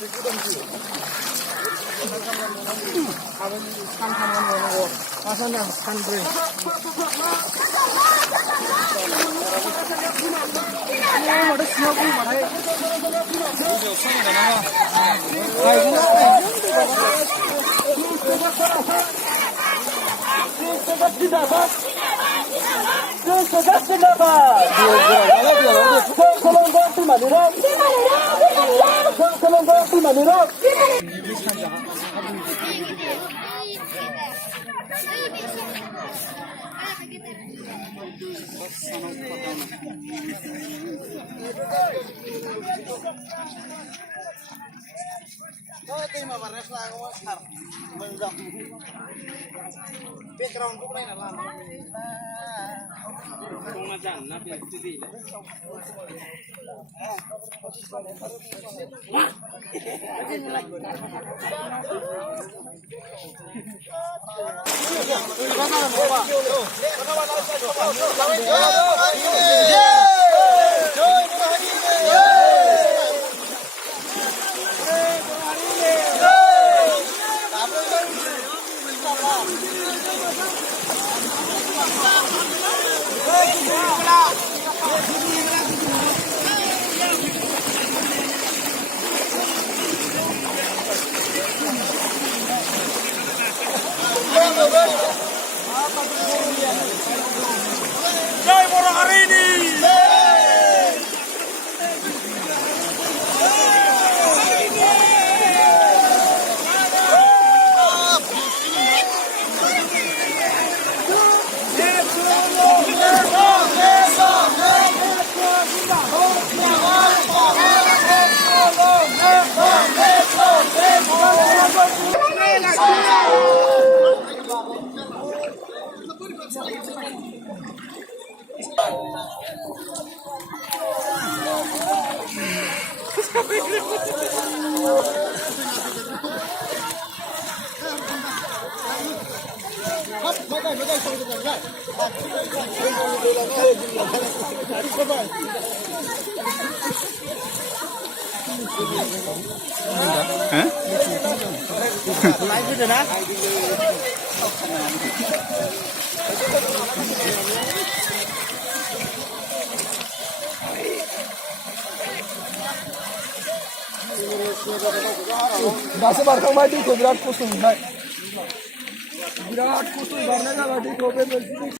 सानथाम गाहाम मा सानथाम सानब्रै माथो सिङाव बुंबाथाय दैमा बारनाय लागावा सार मोजां बेकग्राउन्डखौ नायना लानो दंना जानना बेस्ति Jai Bola hari ini. दासो बारखांबाय दैखौ बिराद खस्थ' मोनबाय बिराद खस्थ' बारनाय जाबाय दैखौ बे